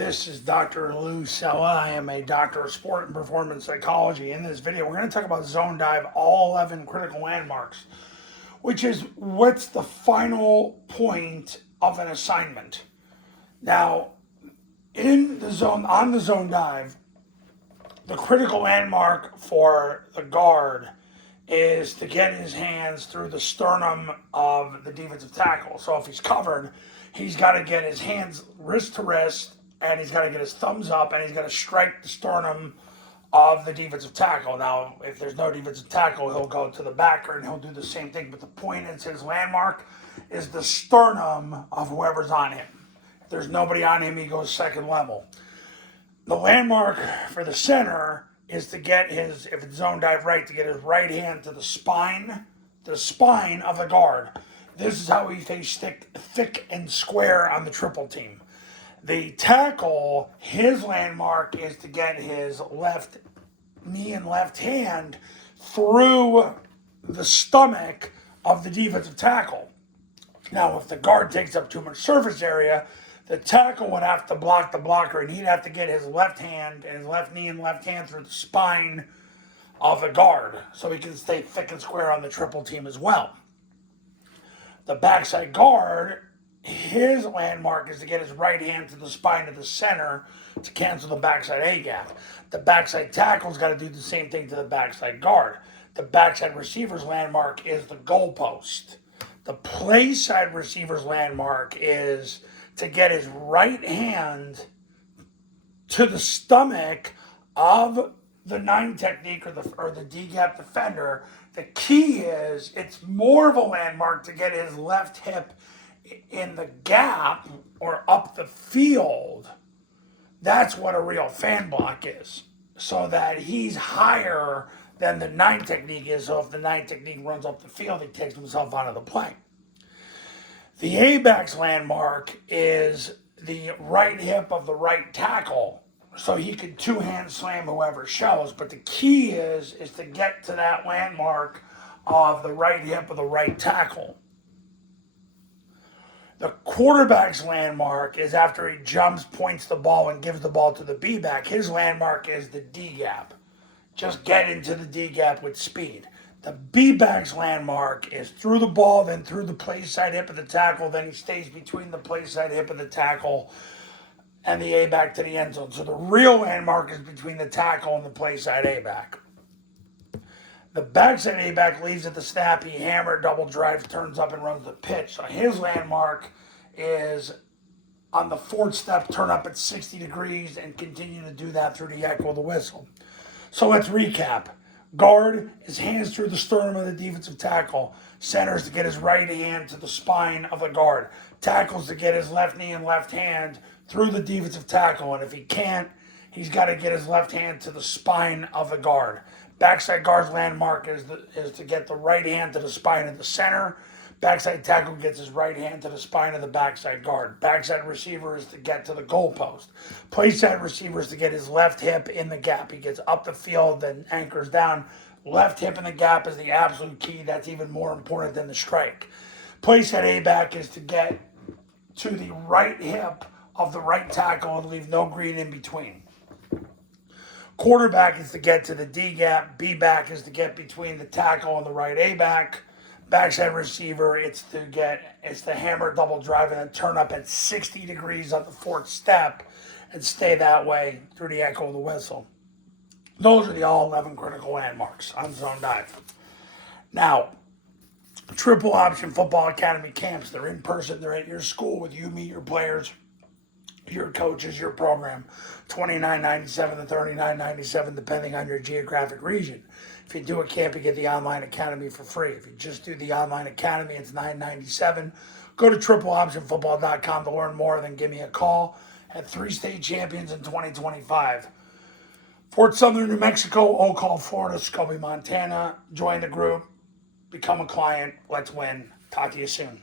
This is Dr. Lou Sella. I am a doctor of sport and performance psychology. In this video, we're going to talk about zone dive, all 11 critical landmarks, which is what's the final point of an assignment. Now, on the zone dive, the critical landmark for the guard is to get his hands through the sternum of the defensive tackle. So if he's covered, he's got to get his hands wrist to wrist, and he's got to get his thumbs up, and he's got to strike the sternum of the defensive tackle. Now, if there's no defensive tackle, he'll go to the backer and he'll do the same thing. But the point is, his landmark is the sternum of whoever's on him. If there's nobody on him, he goes second level. The landmark for the center is to get his, if it's zone dive right, to get his right hand to the spine of the guard. This is how he stays thick and square on the triple team. The tackle, his landmark is to get his left knee and left hand through the stomach of the defensive tackle. Now, if the guard takes up too much surface area, the tackle would have to block the blocker, and he'd have to get his left hand and his left knee and left hand through the spine of the guard so he can stay thick and square on the triple team as well. The backside guard, his landmark is to get his right hand to the spine of the center to cancel the backside A-gap. The backside tackle's got to do the same thing to the backside guard. The backside receiver's landmark is the goalpost. The play side receiver's landmark is to get his right hand to the stomach of the 9 technique or the D-gap defender. The key is it's more of a landmark to get his left hip in the gap or up the field. That's what a real fan block is, so that he's higher than the 9 technique is. So if the 9 technique runs up the field, he takes himself out of the play. The A-back's landmark is the right hip of the right tackle, so he could two-hand slam whoever shows. But the key is to get to that landmark of the right hip of the right tackle. The quarterback's landmark is after he jumps, points the ball, and gives the ball to the B-back. His landmark is the D-gap. Just get into the D-gap with speed. The B-back's landmark is through the ball, then through the play side hip of the tackle, then he stays between the play side hip of the tackle and the A-back to the end zone. So the real landmark is between the tackle and the play side A-back. The backside A-back leaves at the snap, he hammer, double drives, turns up, and runs the pitch. So his landmark is on the 4th step, turn up at 60 degrees, and continue to do that through the echo of the whistle. So let's recap. Guard, his hands through the sternum of the defensive tackle. Centers to get his right hand to the spine of the guard. Tackles to get his left knee and left hand through the defensive tackle. And if he can't, he's got to get his left hand to the spine of the guard. Backside guard's landmark is to get the right hand to the spine of the center. Backside tackle gets his right hand to the spine of the backside guard. Backside receiver is to get to the goalpost. Play side receiver is to get his left hip in the gap. He gets up the field, then anchors down. Left hip in the gap is the absolute key. That's even more important than the strike. Play side A-back is to get to the right hip of the right tackle and leave no green in between. Quarterback is to get to the D-gap. B-back is to get between the tackle and the right A-back. Backside receiver, it's the hammer double drive and then turn up at 60 degrees on the 4th step and stay that way through the echo of the whistle. Those are the all 11 critical landmarks on zone dive. Now, triple option football academy camps, they're in person, they're at your school with you, meet your players, your coaches, your program. $29.97 to $39.97 depending on your geographic region. If you do a camp, you get the online academy for free. If you just do the online academy, it's $9.97. Go to tripleoptionfootball.com to learn more, then give me a call. Had 3 state champions in 2025. Fort Sumner, New Mexico, Oak Hall, Florida, Scobie, Montana. Join the group, become a client, let's win. Talk to you soon.